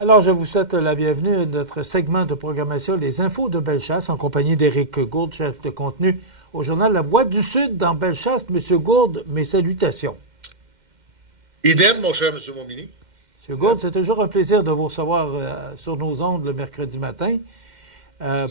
Alors, je vous souhaite la bienvenue à notre segment de programmation Les Infos de Bellechasse en compagnie d'Éric Gourde, chef de contenu au journal La Voix du Sud dans Bellechasse. Monsieur Gourde, mes salutations. Idem, mon cher Monsieur Montminy. Monsieur Gourde, c'est toujours un plaisir de vous recevoir sur nos ondes le mercredi matin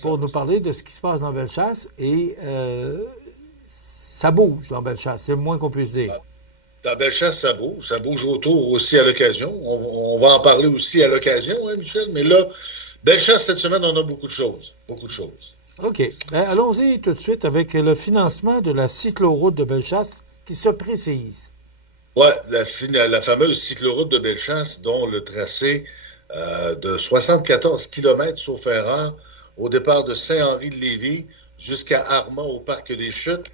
pour nous parler de ce qui se passe dans Bellechasse. Et ça bouge dans Bellechasse, c'est le moins qu'on puisse dire. Dans Bellechasse, ça bouge autour aussi à l'occasion. On va en parler aussi à l'occasion, hein, Michel, mais là, Bellechasse, cette semaine, on a beaucoup de choses. Beaucoup de choses. OK. Ben, allons-y tout de suite avec le financement de la cycloroute de Bellechasse qui se précise. Oui, la fameuse cycloroute de Bellechasse, dont le tracé de 74 km sauf erreur au départ de Saint-Henri-de-Lévis jusqu'à Armand au Parc des Chutes.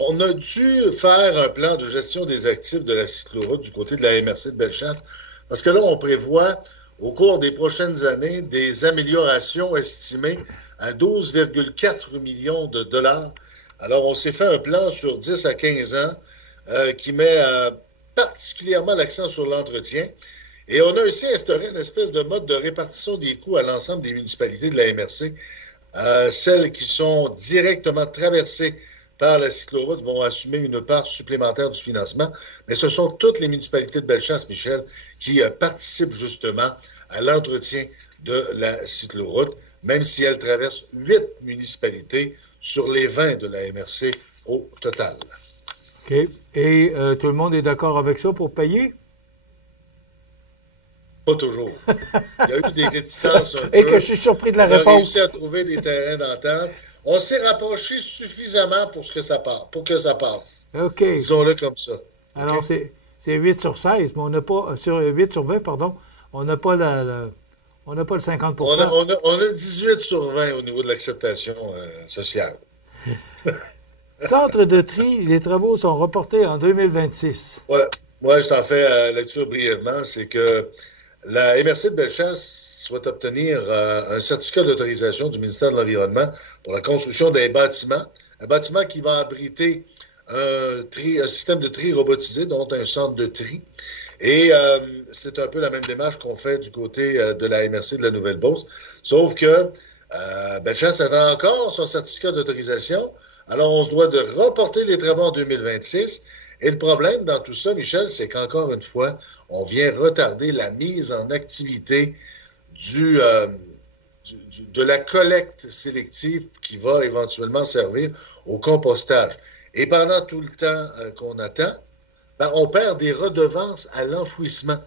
On a dû faire un plan de gestion des actifs de la cycloroute du côté de la MRC de Bellechasse, parce que là, on prévoit au cours des prochaines années des améliorations estimées à 12,4 millions de dollars. Alors, on s'est fait un plan sur 10 à 15 ans qui met particulièrement l'accent sur l'entretien. Et on a aussi instauré une espèce de mode de répartition des coûts à l'ensemble des municipalités de la MRC. Celles qui sont directement traversées par la cycloroute vont assumer une part supplémentaire du financement, mais ce sont toutes les municipalités de Bellechasse, Michel, qui participent justement à l'entretien de la cycloroute, même si elle traverse 8 municipalités sur les 20 de la MRC au total. OK. Et tout le monde est d'accord avec ça pour payer? Pas toujours. Il y a eu des réticences un peu. Et que je suis surpris de la réponse. On a réussi à trouver des terrains d'entente. On s'est rapproché suffisamment pour que ça passe. OK. Disons-le comme ça. Alors, okay? c'est 8 sur 16, mais on n'a pas, sur 8 sur 20, pardon, on n'a pas on n'a pas le 50 on a 18 sur 20 au niveau de l'acceptation sociale. Centre de tri, les travaux sont reportés en 2026. Oui, moi, je t'en fais lecture brièvement. C'est que la MRC de Bellechasse souhaite obtenir un certificat d'autorisation du ministère de l'Environnement pour la construction d'un bâtiment. Un bâtiment qui va abriter un système de tri robotisé, dont un centre de tri. Et c'est un peu la même démarche qu'on fait du côté de la MRC de la Nouvelle-Beauce. Sauf que Bellechasse attend encore son certificat d'autorisation. Alors, on se doit de reporter les travaux en 2026. Et le problème dans tout ça, Michel, c'est qu'encore une fois, on vient retarder la mise en activité de la collecte sélective qui va éventuellement servir au compostage. Et pendant tout le temps qu'on attend, on perd des redevances à l'enfouissement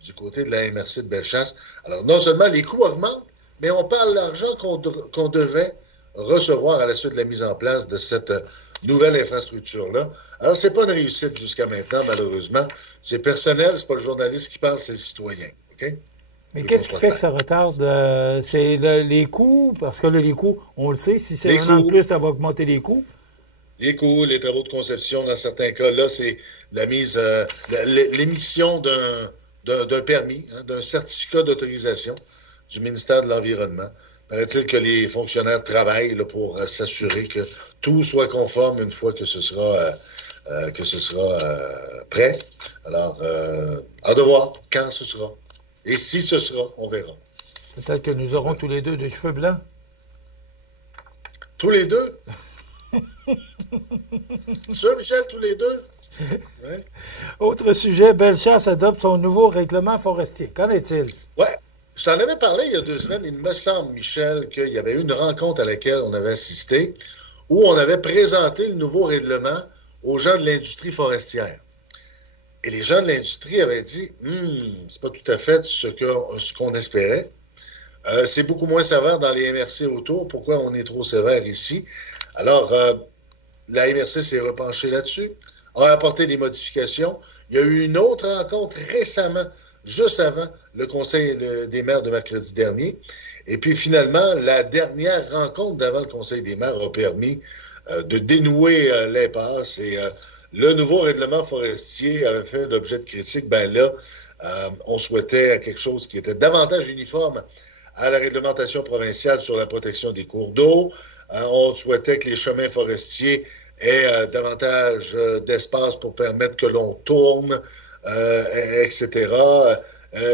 du côté de la MRC de Bellechasse. Alors, non seulement les coûts augmentent, mais on perd l'argent qu'on devait recevoir à la suite de la mise en place de cette nouvelle infrastructure-là. Alors, c'est pas une réussite jusqu'à maintenant, malheureusement. C'est personnel, c'est pas le journaliste qui parle, c'est le citoyen. OK? Mais qu'est-ce qui fait que ça retarde? C'est les coûts? Parce que là, les coûts, on le sait, si c'est un an de plus, ça va augmenter les coûts. Les coûts, les travaux de conception, dans certains cas, là, c'est la mise, l'émission d'un permis, hein, d'un certificat d'autorisation du ministère de l'Environnement. Paraît-il que les fonctionnaires travaillent là, pour s'assurer que tout soit conforme une fois que ce sera prêt. Alors, à devoir quand ce sera. Et si ce sera, on verra. Peut-être que nous aurons tous les deux des cheveux blancs. Tous les deux? Ça, Michel, tous les deux? Ouais. Autre sujet, Bellechasse adopte son nouveau règlement forestier. Qu'en est-il? Oui, je t'en avais parlé il y a 2 semaines. Il me semble, Michel, qu'il y avait eu une rencontre à laquelle on avait assisté où on avait présenté le nouveau règlement aux gens de l'industrie forestière. Et les gens de l'industrie avaient dit c'est pas tout à fait ce qu'on espérait. C'est beaucoup moins sévère dans les MRC autour. Pourquoi on est trop sévère ici? Alors, la MRC s'est repenchée là-dessus, a apporté des modifications. Il y a eu une autre rencontre récemment, juste avant le Conseil des maires de mercredi dernier. Et puis finalement, la dernière rencontre d'avant le Conseil des maires a permis de dénouer l'impasse. Et le nouveau règlement forestier avait fait l'objet de critiques. Ben là, on souhaitait quelque chose qui était davantage uniforme à la réglementation provinciale sur la protection des cours d'eau. On souhaitait que les chemins forestiers aient davantage d'espace pour permettre que l'on tourne, etc.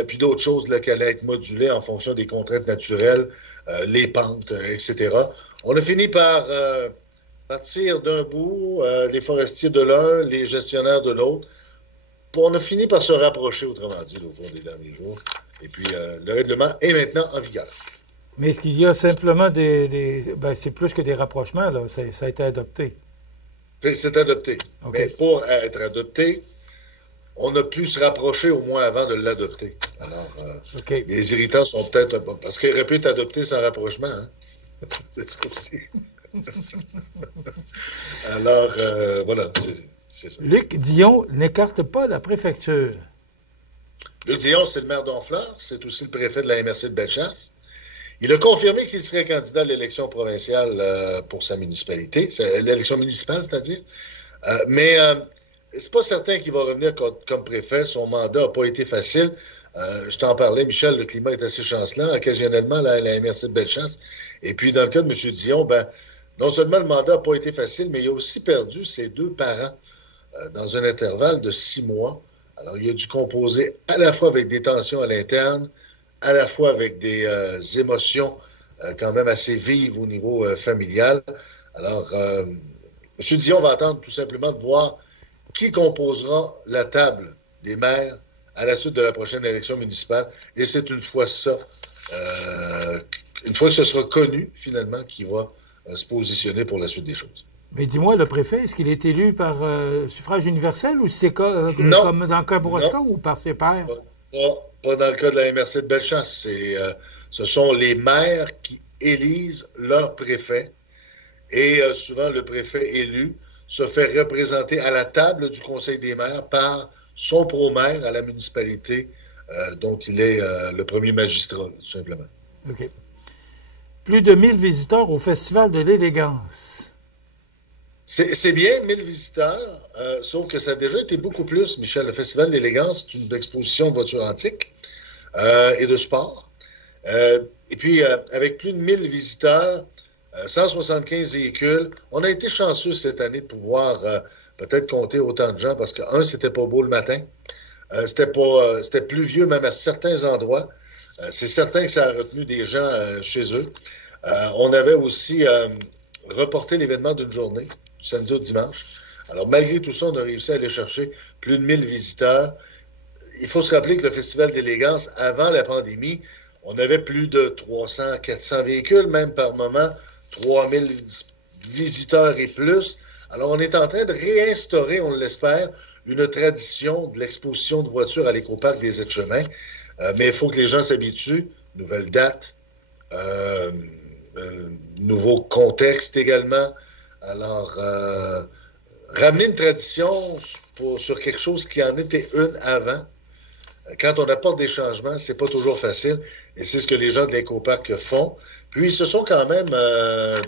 puis d'autres choses là, qui allaient être modulées en fonction des contraintes naturelles, les pentes, etc. On a fini par partir d'un bout, les forestiers de l'un, les gestionnaires de l'autre. On a fini par se rapprocher, autrement dit, au cours des derniers jours. Et puis, le règlement est maintenant en vigueur. Mais est-ce qu'il y a simplement ben, c'est plus que des rapprochements, là. Ça a été adopté. C'est adopté. OK. Mais pour être adopté, on a pu se rapprocher au moins avant de l'adopter. Alors, OK. les irritants sont peut-être... Parce qu'il aurait pu être adopté sans rapprochement, hein? C'est ça aussi. Alors, voilà, c'est ça. Luc Dion n'écarte pas la préfecture. Luc Dion, c'est le maire d'Honfleur, c'est aussi le préfet de la MRC de Bellechasse. Il a confirmé qu'il serait candidat à l'élection provinciale pour sa municipalité, l'élection municipale, c'est-à-dire. Mais c'est pas certain qu'il va revenir comme préfet. Son mandat n'a pas été facile. Je t'en parlais, Michel, le climat est assez chancelant. Occasionnellement, la MRC de Bellechasse. Et puis, dans le cas de M. Dion, ben, non seulement le mandat n'a pas été facile, mais il a aussi perdu ses deux parents dans un intervalle de 6 mois. Alors, il a dû composer à la fois avec des tensions à l'interne, à la fois avec des émotions quand même assez vives au niveau familial. Alors, M. Dion va attendre tout simplement de voir qui composera la table des maires à la suite de la prochaine élection municipale. Et c'est une fois une fois que ce sera connu, finalement, qu'il va se positionner pour la suite des choses. Mais dis-moi, le préfet, est-ce qu'il est élu par suffrage universel ou c'est comme dans le cas de Bourasca ou par ses pairs? Pas dans le cas de la MRC de Bellechasse. Ce sont les maires qui élisent leur préfet et souvent le préfet élu se fait représenter à la table du Conseil des maires par son pro-maire à la municipalité dont il est le premier magistrat, tout simplement. OK. Plus de 1000 visiteurs au Festival de l'élégance. C'est bien, 1000 visiteurs, sauf que ça a déjà été beaucoup plus, Michel. Le Festival de l'élégance, c'est une exposition de voitures antiques et de sport. Et puis, avec plus de 1000 visiteurs, 175 véhicules, on a été chanceux cette année de pouvoir peut-être compter autant de gens parce que, c'était pas beau le matin. C'était pluvieux même à certains endroits. C'est certain que ça a retenu des gens chez eux. On avait aussi reporté l'événement d'une journée, du samedi au dimanche. Alors, malgré tout ça, on a réussi à aller chercher plus de 1000 visiteurs. Il faut se rappeler que le Festival d'élégance, avant la pandémie, on avait plus de 300, 400 véhicules, même par moment, 3000 visiteurs et plus. Alors, on est en train de réinstaurer, on l'espère, une tradition de l'exposition de voitures à l'écoparc des Aides-Chemins. Mais il faut que les gens s'habituent. Nouvelle date, nouveau contexte également. Alors, ramener une tradition sur quelque chose qui en était une avant, quand on apporte des changements, c'est pas toujours facile. Et c'est ce que les gens de l'écoparc font. Puis, ils se sont quand même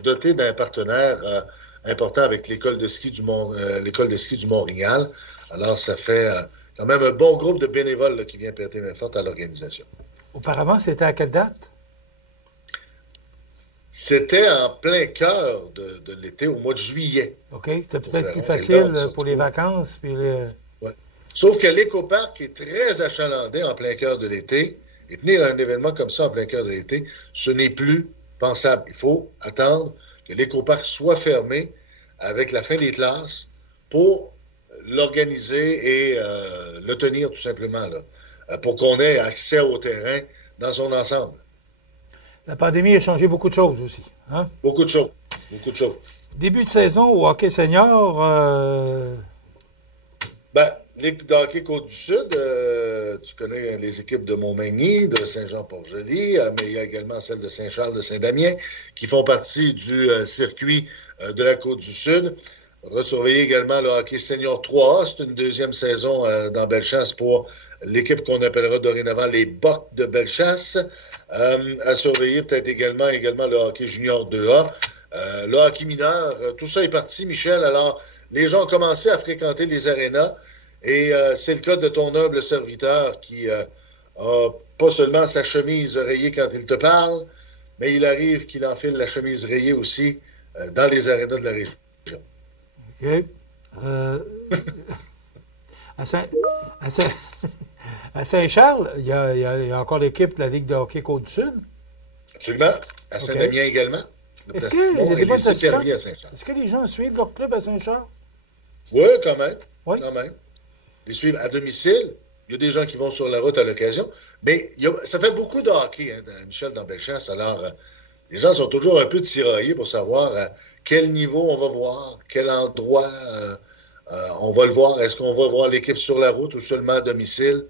dotés d'un partenaire important avec l'école de ski du Mont-Royal. Alors, ça fait quand même un bon groupe de bénévoles là, qui vient prêter main forte à l'organisation. Auparavant, c'était à quelle date? C'était en plein cœur de l'été, au mois de juillet. OK. C'était peut-être plus facile pour les vacances. Puis Ouais. Sauf que l'écoparc est très achalandé en plein cœur de l'été. Et tenir un événement comme ça en plein cœur de l'été, ce n'est plus pensable. Il faut attendre que l'écoparc soit fermé avec la fin des classes pour l'organiser et le tenir tout simplement, là, pour qu'on ait accès au terrain dans son ensemble. La pandémie a changé beaucoup de choses aussi. Hein? Beaucoup de choses. Beaucoup de choses. Début de saison au hockey senior. Ligue de hockey Côte-du-Sud, tu connais les équipes de Montmagny, de Saint-Jean-Port-Joli, mais il y a également celles de Saint-Charles, de Saint-Damien, qui font partie du circuit de la Côte-du-Sud. On va surveiller également le hockey senior 3A. C'est une deuxième saison dans Bellechasse pour l'équipe qu'on appellera dorénavant les Bocs de Bellechasse. À surveiller peut-être également le hockey junior 2A. Le hockey mineur, tout ça est parti, Michel. Alors, les gens ont commencé à fréquenter les arénas. Et c'est le cas de ton humble serviteur qui a pas seulement sa chemise rayée quand il te parle, mais il arrive qu'il enfile la chemise rayée aussi dans les arénas de la région. OK. À Saint-Charles, il y a encore l'équipe de la Ligue de hockey Côte-du-Sud. Absolument. À Saint-Damien également. Le Est-ce qu'il y a des bonnes à Saint-Charles. Est-ce que les gens suivent leur club à Saint-Charles? Oui, quand même. Oui. Quand même. Les suivent à domicile. Il y a des gens qui vont sur la route à l'occasion. Mais ça fait beaucoup de hockey, hein, Michel, dans Bellechasse. Alors, les gens sont toujours un peu tiraillés pour savoir quel niveau on va voir, quel endroit on va le voir. Est-ce qu'on va voir l'équipe sur la route ou seulement à domicile?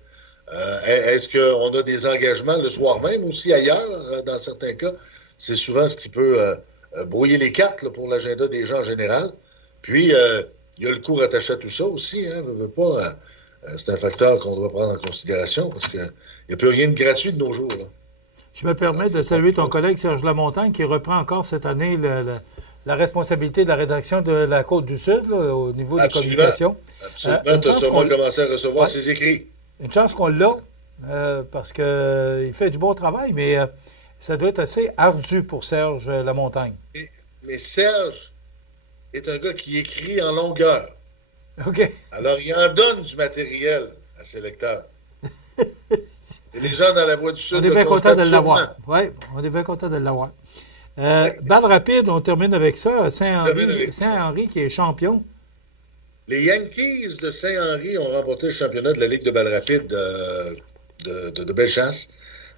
Est-ce qu'on a des engagements le soir même aussi ailleurs, dans certains cas? C'est souvent ce qui peut brouiller les cartes là, pour l'agenda des gens en général. Puis, il y a le coût attaché à tout ça aussi. Hein, veut pas, c'est un facteur qu'on doit prendre en considération parce qu'il n'y a plus rien de gratuit de nos jours. Là. Je me permets de saluer ton collègue Serge Lamontagne qui reprend encore cette année la responsabilité de la rédaction de la Côte-du-Sud là, au niveau des communications. Absolument. Tu as sûrement commencé à recevoir ses écrits. Une chance qu'on l'a parce qu'il fait du bon travail, mais ça doit être assez ardu pour Serge Lamontagne. Mais Serge est un gars qui écrit en longueur. OK. Alors, il en donne du matériel à ses lecteurs. Et les gens dans la Voie du Sud on est bien content de l'avoir. Oui, on est bien content de l'avoir. Balle rapide, on termine avec ça. Saint-Henri qui est champion. Les Yankees de Saint-Henri ont remporté le championnat de la Ligue de balle rapide de Bellechasse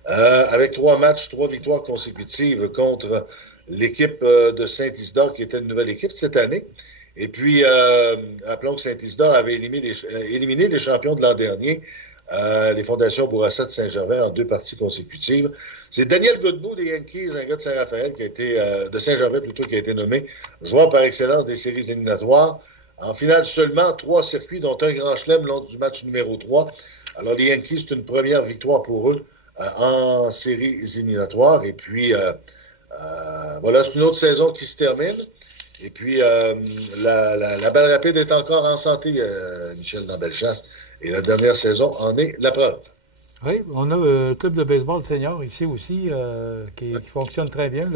avec 3 matchs, 3 victoires consécutives contre l'équipe de Saint-Isidore qui était une nouvelle équipe cette année. Et puis, rappelons que Saint-Isidore avait éliminé les champions de l'an dernier, les Fondations Bourassa de Saint-Gervais en 2 parties consécutives. C'est Daniel Godbout des Yankees, un gars de Saint-Raphaël, de Saint-Gervais plutôt, qui a été nommé joueur par excellence des séries éliminatoires. En finale seulement, 3 circuits, dont un grand chelem lors du match numéro 3. Alors, les Yankees, c'est une première victoire pour eux en séries éliminatoires. Et puis, voilà, c'est une autre saison qui se termine. Et puis, la balle rapide est encore en santé, Michel, dans Bellechasse. Et la dernière saison en est la preuve. Oui, on a le club de baseball senior ici aussi qui fonctionne très bien.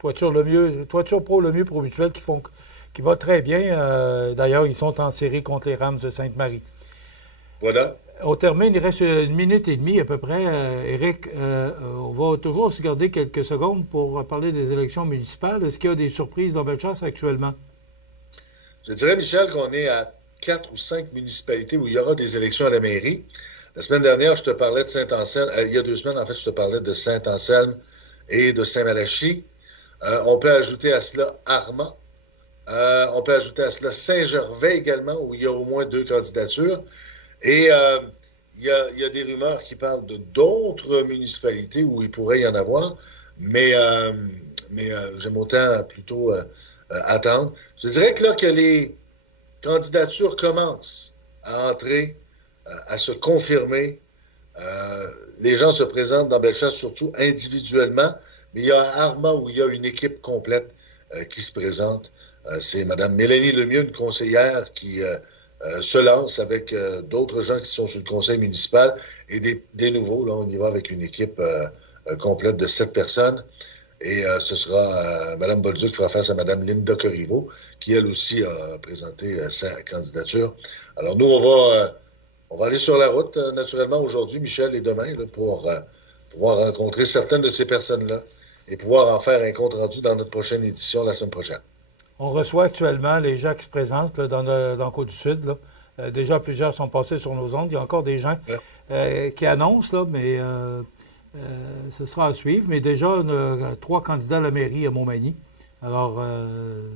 Toiture Pro le mieux pro mutuel qui va très bien. D'ailleurs, ils sont en série contre les Rams de Sainte-Marie. Voilà. On termine, il reste 1 minute et demie à peu près. Éric, on va toujours se garder quelques secondes pour parler des élections municipales. Est-ce qu'il y a des surprises dans Bellechasse actuellement? Je dirais, Michel, qu'on est à 4 ou 5 municipalités où il y aura des élections à la mairie. La semaine dernière, je te parlais de Saint-Anselme. Il y a 2 semaines, en fait, je te parlais de Saint-Anselme et de Saint-Malachie. On peut ajouter à cela Armand. On peut ajouter à cela Saint-Gervais également, où il y a au moins 2 candidatures. Et il y a des rumeurs qui parlent de d'autres municipalités où il pourrait y en avoir, mais j'aime autant plutôt attendre. Je dirais que là que les candidatures commencent à entrer, à se confirmer. Les gens se présentent dans Bellechasse surtout individuellement, mais il y a Armand où il y a une équipe complète qui se présente. C'est Mme Mélanie Lemieux, une conseillère qui se lance avec d'autres gens qui sont sur le conseil municipal et des nouveaux. Là, on y va avec une équipe complète de 7 personnes. Et ce sera Mme Bolduc qui fera face à Mme Linda Corriveau, qui elle aussi a présenté sa candidature. Alors nous, on va aller sur la route naturellement aujourd'hui, Michel, et demain, là, pour pouvoir rencontrer certaines de ces personnes-là et pouvoir en faire un compte-rendu dans notre prochaine édition la semaine prochaine. On reçoit actuellement les gens qui se présentent là, dans Côte-du-Sud. Déjà, plusieurs sont passés sur nos ondes. Il y a encore des gens qui annoncent, là, mais ce sera à suivre. Mais déjà, on a 3 candidats à la mairie à Montmagny. Alors,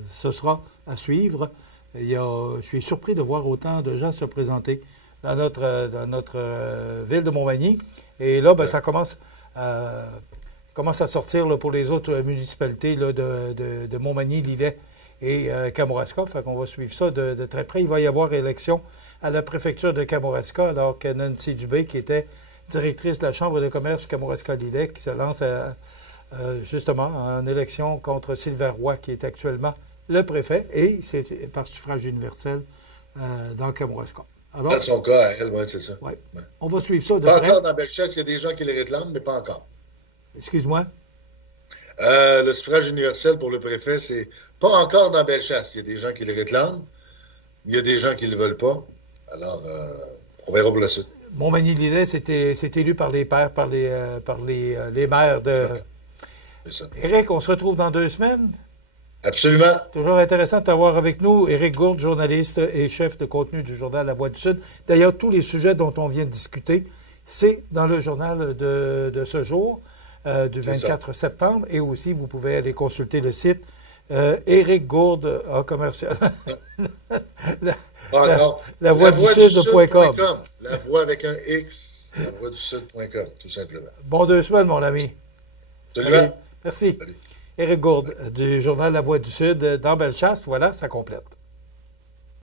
ce sera à suivre. Je suis surpris de voir autant de gens se présenter dans notre ville de Montmagny. Et là, ça commence à sortir là, pour les autres municipalités là, de Montmagny, Lillet et Kamouraska. Fait qu'on va suivre ça de très près. Il va y avoir élection à la préfecture de Kamouraska, alors que Nancy Dubé, qui était directrice de la Chambre de commerce Kamouraska-Lillet, qui se lance justement en élection contre Sylvain Roy, qui est actuellement le préfet, et c'est par suffrage universel dans Kamouraska. Alors, dans son cas, à elle, oui, c'est ça. Ouais. Ouais. On va suivre ça de pas près. Pas encore dans Bellechasse, il y a des gens qui les réclament, mais pas encore. Excuse-moi? Le suffrage universel pour le préfet, c'est pas encore dans Bellechasse. Il y a des gens qui le réclament, il y a des gens qui ne le veulent pas. Alors, on verra pour la suite. Montmagny-Lillet, c'est élu par les pairs, par les maires de... C'est ça. Éric, on se retrouve dans 2 semaines. Absolument. Toujours intéressant de t'avoir avec nous. Éric Gourde, journaliste et chef de contenu du journal La Voix du Sud. D'ailleurs, tous les sujets dont on vient de discuter, c'est dans le journal de ce jour, du 24 septembre. Et aussi, vous pouvez aller consulter le site Éric Gourde en commercial. La voix du sud.com. La voix avec un X, la voix du sud.com, tout simplement. Bon 2 semaines, mon ami. Salut. Merci. Salut. Éric Gourde, du journal La Voix du Sud, dans Bellechasse. Voilà, ça complète.